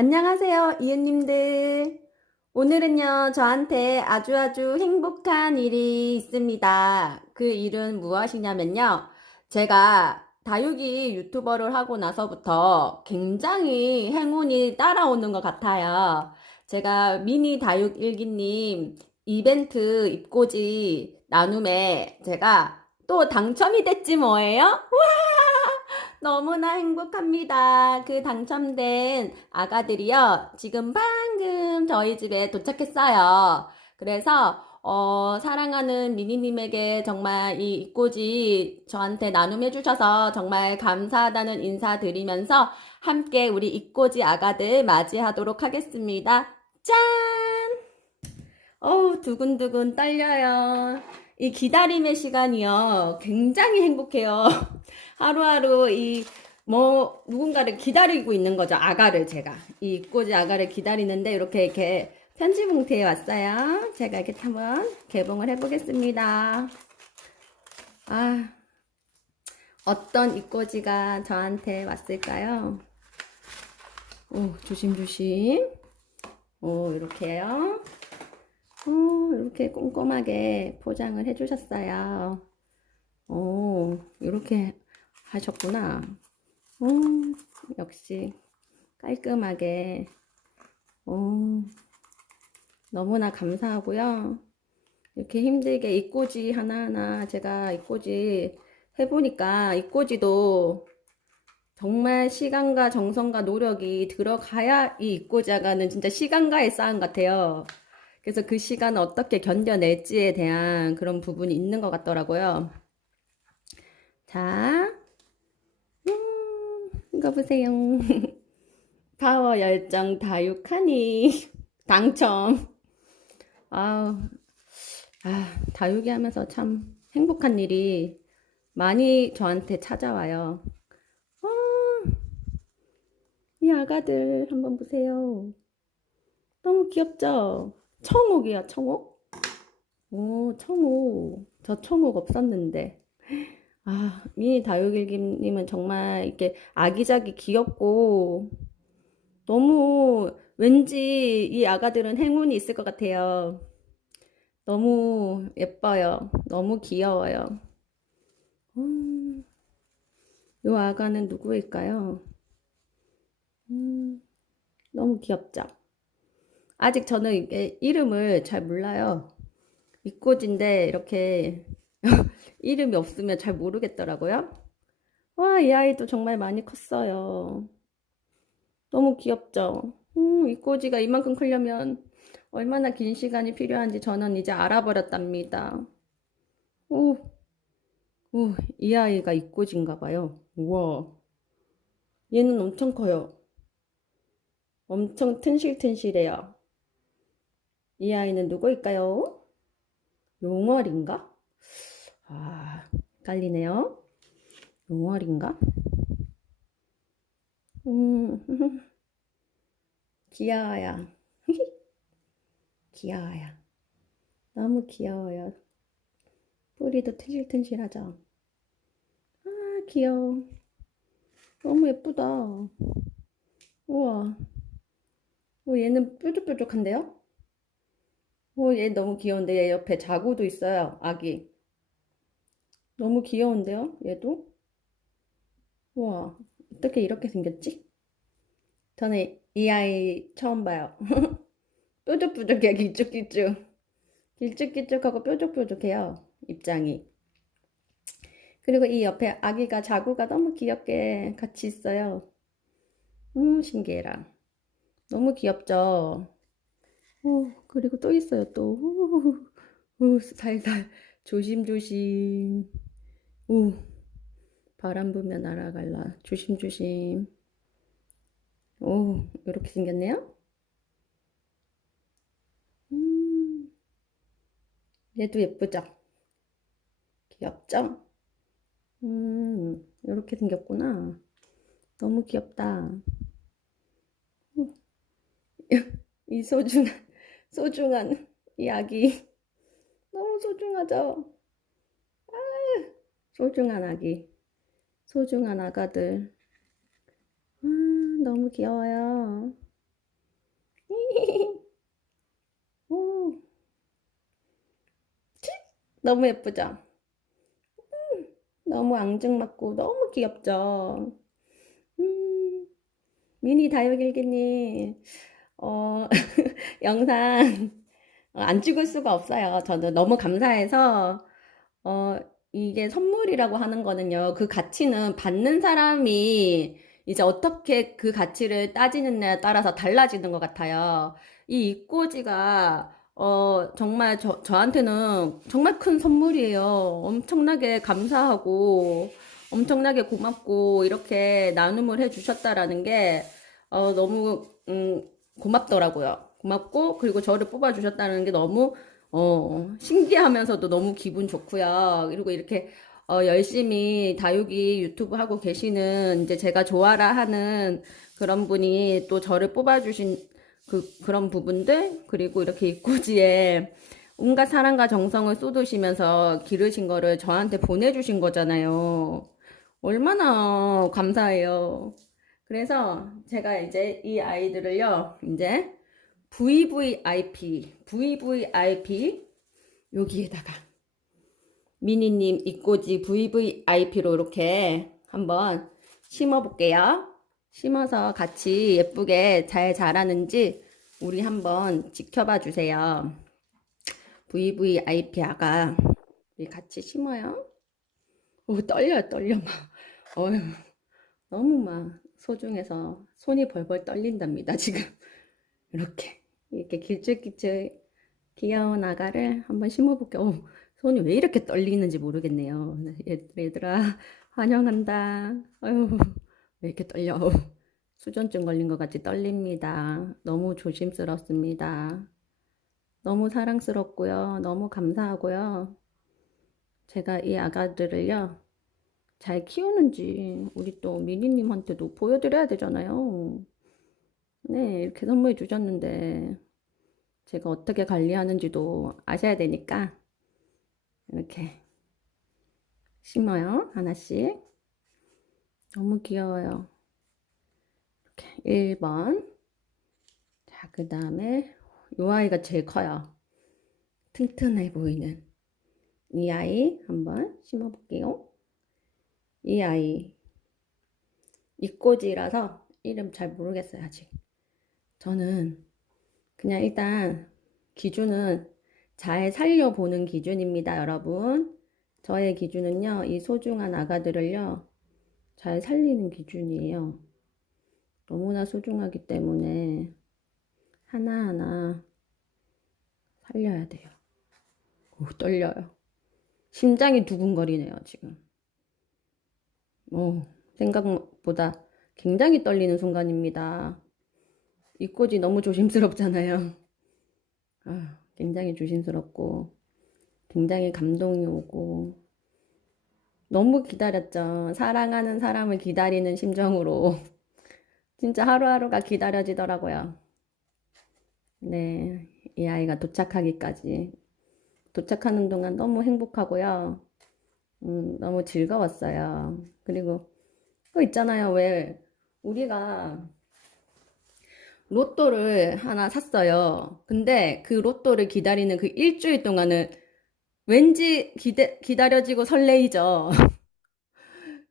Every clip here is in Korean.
안녕하세요, 이웃님들. 오늘은요, 저한테 아주 아주 행복한 일이 있습니다. 그 일은 무엇이냐면요. 제가 다육이 유튜버를 하고 나서부터 굉장히 행운이 따라오는 것 같아요. 제가 미니 다육 일기님 이벤트 입고지 나눔에 제가 또 당첨이 됐지 뭐예요? 와! 너무나 행복합니다. 그 당첨된 아가들이요. 지금 방금 저희 집에 도착했어요. 그래서 어, 사랑하는 미니님에게 정말 이 입고지 저한테 나눔해 주셔서 정말 감사하다는 인사 드리면서 함께 우리 입고지 아가들 맞이하도록 하겠습니다. 짠! 어우, 두근두근 떨려요. 이 기다림의 시간이요. 굉장히 행복해요. 하루하루 이, 뭐, 누군가를 기다리고 있는 거죠. 아가를 제가. 이 입고지 아가를 기다리는데 이렇게 이렇게 편지 봉투에 왔어요. 제가 이렇게 한번 개봉을 해보겠습니다. 아, 어떤 입고지가 저한테 왔을까요? 오, 조심조심. 오, 이렇게요. 오, 이렇게 꼼꼼하게 포장을 해주셨어요. 오, 이렇게 하셨구나. 오, 역시 깔끔하게. 오, 너무나 감사하고요. 이렇게 힘들게 입고지 하나하나 제가 입고지 해보니까 입고지도 정말 시간과 정성과 노력이 들어가야 이 입고자가는 진짜 시간과의 싸움 같아요. 그래서 그 시간을 어떻게 견뎌낼지에 대한 그런 부분이 있는 것 같더라고요. 자, 음, 이거 보세요. 파워 열정 다육하니 당첨. 아우, 아, 다육이 하면서 참 행복한 일이 많이 저한테 찾아와요. 아, 이 아가들 한번 보세요. 너무 귀엽죠? 청옥이야, 청옥? 오, 청옥. 저 청옥 없었는데. 아, 미니 다육일기님은 정말 이렇게 아기자기 귀엽고, 너무 왠지 이 아가들은 행운이 있을 것 같아요. 너무 예뻐요. 너무 귀여워요. 음, 이 아가는 누구일까요? 음, 너무 귀엽죠? 아직 저는 이게 이름을 잘 몰라요. 이꼬지인데 이렇게 이름이 없으면 잘 모르겠더라고요. 와, 이 아이도 정말 많이 컸어요. 너무 귀엽죠? 음, 이 꼬지가 이만큼 크려면 얼마나 긴 시간이 필요한지 저는 이제 알아버렸답니다. 오, 오, 이 아이가 이 꼬지인가 봐요. 우와. 얘는 엄청 커요. 엄청 튼실튼실해요. 이 아이는 누구일까요? 용월인가? 아, 헷갈리네요. 용월인가? 음, 귀여워요. 귀여워요. 너무 귀여워요. 뿌리도 튼실튼실하죠? 아, 귀여워. 너무 예쁘다. 우와. 오, 얘는 뾰족뾰족한데요? 오, 얘 너무 귀여운데 얘 옆에 자구도 있어요. 아기. 너무 귀여운데요? 얘도? 우와. 어떻게 이렇게 생겼지? 저는 이 아이 처음 봐요. 뾰족뾰족해, 길쭉길쭉. 길쭉길쭉하고 뾰족뾰족해요. 입장이. 그리고 이 옆에 아기가 자구가 너무 귀엽게 같이 있어요. 음, 신기해라. 너무 귀엽죠? 오, 그리고 또 있어요, 또. 우, 우, 살살. 조심조심. 우, 바람 불면 날아갈라. 조심조심. 오, 이렇게 생겼네요? 음, 얘도 예쁘죠? 귀엽죠? 음, 이렇게 생겼구나. 너무 귀엽다. 이 소중한, 소중한 이 아기. 너무 소중하죠? 아, 소중한 아기. 소중한 아가들. 아, 너무 귀여워요. 오. 치? 너무 예쁘죠? 음, 너무 앙증맞고 너무 귀엽죠? 음, 미니 다육일기님, 어, 영상 어, 안 찍을 수가 없어요. 저는 너무 감사해서, 어, 이게 선물이라고 하는 거는요, 그 가치는 받는 사람이 이제 어떻게 그 가치를 따지느냐에 따라서 달라지는 것 같아요. 이 입꼬지가, 어, 정말 저, 저한테는 정말 큰 선물이에요. 엄청나게 감사하고, 엄청나게 고맙고, 이렇게 나눔을 해 주셨다라는 게, 어, 너무, 음, 고맙더라고요. 고맙고, 그리고 저를 뽑아주셨다는 게 너무, 어, 신기하면서도 너무 기분 좋고요. 그리고 이렇게, 어, 열심히 다육이 유튜브 하고 계시는, 이제 제가 좋아라 하는 그런 분이 또 저를 뽑아주신 그, 그런 부분들, 그리고 이렇게 입꼬지에 온갖 사랑과 정성을 쏟으시면서 기르신 거를 저한테 보내주신 거잖아요. 얼마나 감사해요. 그래서 제가 이제 이 아이들을요, 이제 VVIP, VVIP 여기에다가 미니님 입꼬지 VVIP로 이렇게 한번 심어 볼게요. 심어서 같이 예쁘게 잘 자라는지 우리 한번 지켜봐 주세요. VVIP 아가 우리 같이 심어요. 오 떨려 떨려 막 어휴 너무 막 소중해서 손이 벌벌 떨린답니다 지금 이렇게 이렇게 길쭉길쭉 귀여운 아가를 한번 심어볼게요. 어, 손이 왜 이렇게 떨리는지 모르겠네요. 얘- 얘들아 환영한다. 아유 왜 이렇게 떨려? 수전증 걸린 것 같이 떨립니다. 너무 조심스럽습니다. 너무 사랑스럽고요. 너무 감사하고요. 제가 이 아가들을요. 잘 키우는지 우리 또 미니님한테도 보여드려야 되잖아요. 네, 이렇게 선물해 주셨는데 제가 어떻게 관리하는지도 아셔야 되니까 이렇게 심어요. 하나씩. 너무 귀여워요. 이렇게 1번. 자, 그 다음에 이 아이가 제일 커요. 튼튼해 보이는 이 아이 한번 심어 볼게요. 이 아이 이꼬지라서 이름 잘 모르겠어요, 아직. 저는 그냥 일단 기준은 잘 살려보는 기준입니다, 여러분. 저의 기준은요, 이 소중한 아가들을요, 잘 살리는 기준이에요. 너무나 소중하기 때문에 하나하나 살려야 돼요. 오, 떨려요. 심장이 두근거리네요, 지금. 오, 생각보다 굉장히 떨리는 순간입니다. 이 꽂이 너무 조심스럽잖아요. 아, 굉장히 조심스럽고, 굉장히 감동이 오고, 너무 기다렸죠. 사랑하는 사람을 기다리는 심정으로. 진짜 하루하루가 기다려지더라고요. 네, 이 아이가 도착하기까지. 도착하는 동안 너무 행복하고요. 음, 너무 즐거웠어요. 그리고, 그 있잖아요. 왜, 우리가 로또를 하나 샀어요. 근데 그 로또를 기다리는 그 일주일 동안은 왠지 기대, 기다려지고 설레이죠.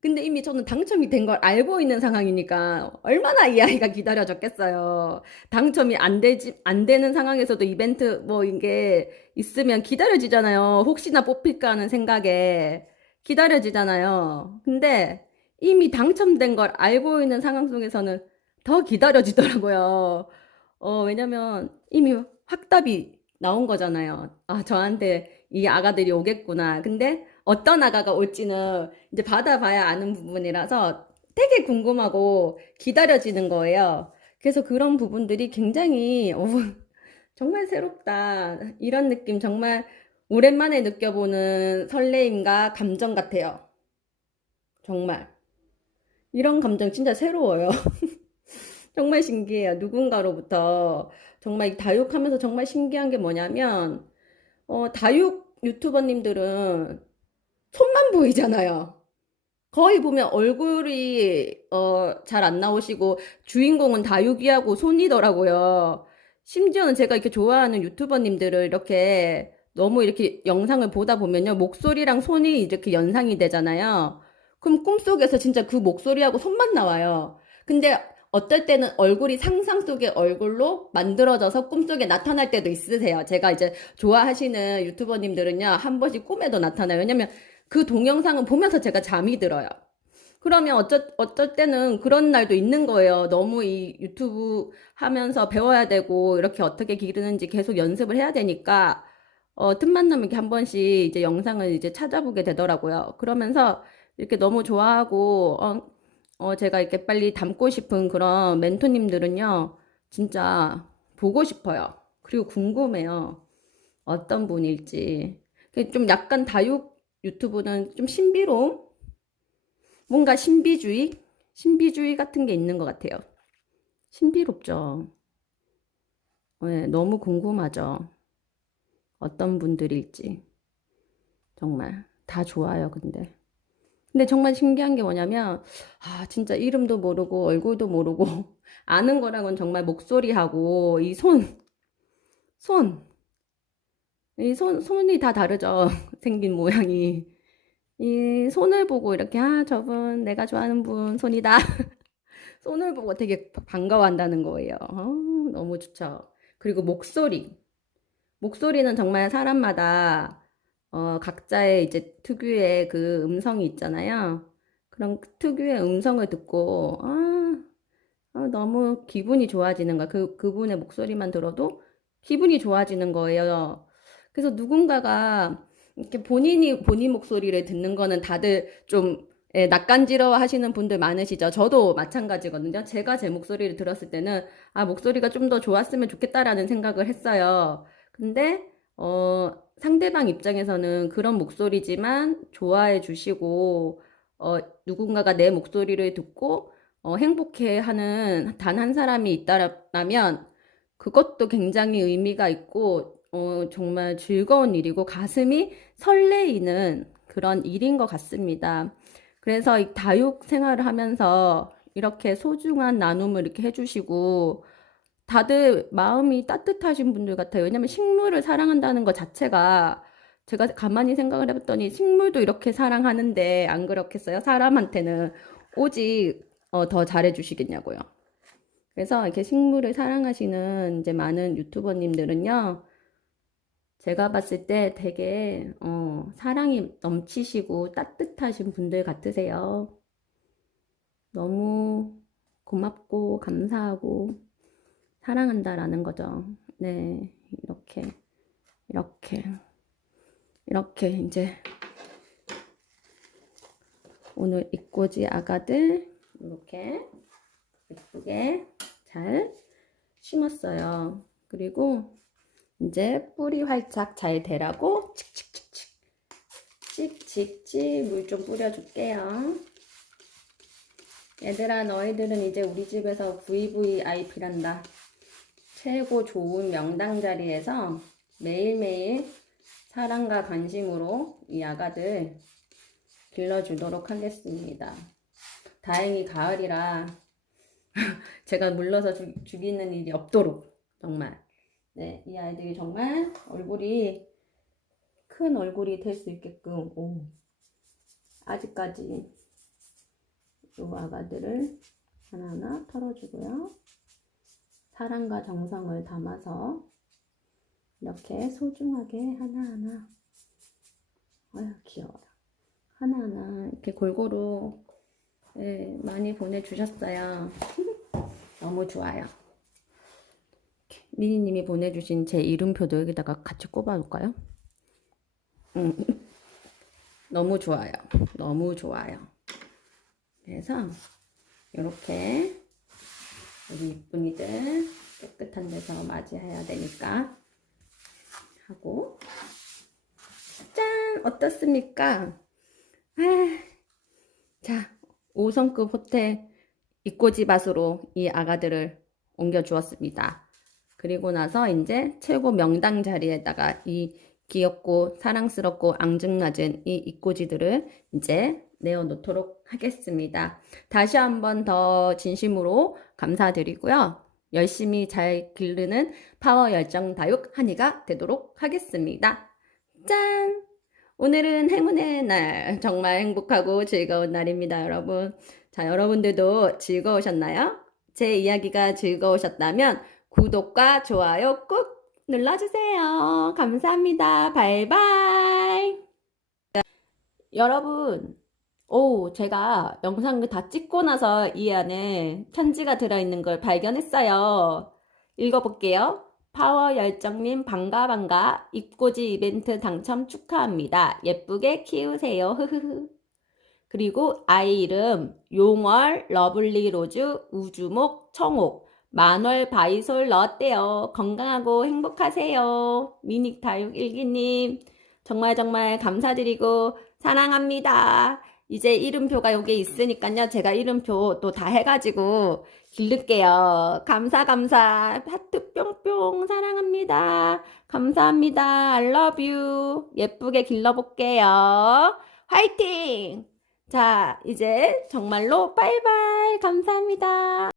근데 이미 저는 당첨이 된 걸 알고 있는 상황이니까 얼마나 이 아이가 기다려졌겠어요. 당첨이 안 되지, 안 되는 상황에서도 이벤트 뭐 이게 있으면 기다려지잖아요. 혹시나 뽑힐까 하는 생각에 기다려지잖아요. 근데 이미 당첨된 걸 알고 있는 상황 속에서는 더 기다려지더라고요. 어, 왜냐면 이미 확답이 나온 거잖아요. 아, 저한테 이 아가들이 오겠구나. 근데 어떤 아가가 올지는 이제 받아봐야 아는 부분이라서 되게 궁금하고 기다려지는 거예요. 그래서 그런 부분들이 굉장히, 어, 정말 새롭다. 이런 느낌 정말 오랜만에 느껴보는 설레임과 감정 같아요. 정말. 이런 감정 진짜 새로워요. 정말 신기해요. 누군가로부터 정말 이 다육하면서 정말 신기한 게 뭐냐면 어, 다육 유튜버님들은 손만 보이잖아요. 거의 보면 얼굴이 어, 잘 안 나오시고 주인공은 다육이하고 손이더라고요. 심지어는 제가 이렇게 좋아하는 유튜버님들을 이렇게 너무 이렇게 영상을 보다 보면요. 목소리랑 손이 이렇게 연상이 되잖아요. 그럼 꿈속에서 진짜 그 목소리하고 손만 나와요. 근데 어떨 때는 얼굴이 상상 속의 얼굴로 만들어져서 꿈속에 나타날 때도 있으세요. 제가 이제 좋아하시는 유튜버님들은요, 한 번씩 꿈에도 나타나요. 왜냐면 그 동영상을 보면서 제가 잠이 들어요. 그러면 어쩔, 어쩔 때는 그런 날도 있는 거예요. 너무 이 유튜브 하면서 배워야 되고, 이렇게 어떻게 기르는지 계속 연습을 해야 되니까, 어, 틈만 나면 이렇게 한 번씩 이제 영상을 이제 찾아보게 되더라고요. 그러면서 이렇게 너무 좋아하고, 어, 어, 제가 이렇게 빨리 닮고 싶은 그런 멘토님들은요, 진짜 보고 싶어요. 그리고 궁금해요. 어떤 분일지. 그좀 약간 다육 유튜브는 좀 신비로움? 뭔가 신비주의? 신비주의 같은 게 있는 것 같아요. 신비롭죠. 네, 너무 궁금하죠. 어떤 분들일지. 정말 다 좋아요, 근데. 근데 정말 신기한 게 뭐냐면, 아, 진짜 이름도 모르고, 얼굴도 모르고, 아는 거랑은 정말 목소리하고, 이 손, 손, 이 손, 손이 다 다르죠. 생긴 모양이. 이 손을 보고 이렇게, 아, 저분, 내가 좋아하는 분, 손이다. 손을 보고 되게 반가워한다는 거예요. 어, 너무 좋죠. 그리고 목소리. 목소리는 정말 사람마다 어, 각자의 이제 특유의 그 음성이 있잖아요. 그런 특유의 음성을 듣고 아, 아, 너무 기분이 좋아지는 거야. 그 그분의 목소리만 들어도 기분이 좋아지는 거예요. 그래서 누군가가 이렇게 본인이 본인 목소리를 듣는 거는 다들 좀 예, 낯간지러워 하시는 분들 많으시죠. 저도 마찬가지거든요. 제가 제 목소리를 들었을 때는 아, 목소리가 좀 더 좋았으면 좋겠다라는 생각을 했어요. 근데 어, 상대방 입장에서는 그런 목소리지만 좋아해 주시고 어, 누군가가 내 목소리를 듣고 어, 행복해 하는 단 한 사람이 있다라면 그것도 굉장히 의미가 있고 어, 정말 즐거운 일이고 가슴이 설레이는 그런 일인 것 같습니다. 그래서 이 다육 생활을 하면서 이렇게 소중한 나눔을 이렇게 해주시고 다들 마음이 따뜻하신 분들 같아요. 왜냐면 식물을 사랑한다는 것 자체가 제가 가만히 생각을 해봤더니 식물도 이렇게 사랑하는데 안 그렇겠어요? 사람한테는 오직 어, 더 잘해주시겠냐고요. 그래서 이렇게 식물을 사랑하시는 이제 많은 유튜버님들은요, 제가 봤을 때 되게 어, 사랑이 넘치시고 따뜻하신 분들 같으세요. 너무 고맙고 감사하고 사랑한다라는 거죠. 네, 이렇게 이렇게 이렇게 이제 오늘 이꼬지 아가들 이렇게 예쁘게 잘 심었어요. 그리고 이제 뿌리 활착 잘 되라고 칙칙칙칙 칙칙칙 물 좀 뿌려줄게요. 얘들아 너희들은 이제 우리 집에서 VVIP란다. 최고 좋은 명당 자리에서 매일매일 사랑과 관심으로 이 아가들 길러주도록 하겠습니다. 다행히 가을이라 제가 물러서 죽, 죽이는 일이 없도록 정말 네, 이 아이들이 정말 얼굴이 큰 얼굴이 될 수 있게끔 오, 아직까지 이 아가들을 하나하나 털어주고요. 사랑과 정성을 담아서 이렇게 소중하게 하나하나. 아유 귀여워라. 하나하나 이렇게 골고루 네, 많이 보내주셨어요. 너무 좋아요. 미니님이 보내주신 제 이름표도 여기다가 같이 꼽아놓을까요? 음. 너무 좋아요. 너무 좋아요. 그래서 이렇게 우리 이쁜이들 깨끗한 데서 맞이해야 되니까 하고 짠 어떻습니까? 아, 자 5성급 호텔 이꼬지 밭으로 이 아가들을 옮겨 주었습니다. 그리고 나서 이제 최고 명당 자리에다가 이 귀엽고 사랑스럽고 앙증맞은 이 이꼬지들을 이제 내어놓도록 하겠습니다. 다시 한번 더 진심으로 감사드리고요. 열심히 잘 기르는 파워 열정 다육 한이가 되도록 하겠습니다. 짠! 오늘은 행운의 날. 정말 행복하고 즐거운 날입니다, 여러분. 자, 여러분들도 즐거우셨나요? 제 이야기가 즐거우셨다면 구독과 좋아요 꾹 눌러주세요. 감사합니다. 바이바이. 여러분, 오, 제가 영상을 다 찍고 나서 이 안에 편지가 들어있는 걸 발견했어요. 읽어볼게요. 파워 열정님 반가 반가 입고지 이벤트 당첨 축하합니다. 예쁘게 키우세요. 흐흐흐. 그리고 아이 이름 용월, 러블리 로즈, 우주목, 청옥, 만월 바이솔 넣었대요. 건강하고 행복하세요. 미닉 다육 일기님 정말 정말 감사드리고 사랑합니다. 이제 이름표가 여기 있으니까요. 제가 이름표 또 다 해가지고 기를게요. 감사 감사 하트 뿅뿅 사랑합니다. 감사합니다. I love you. 예쁘게 길러볼게요. 화이팅! 자, 이제 정말로 바이바이. 감사합니다.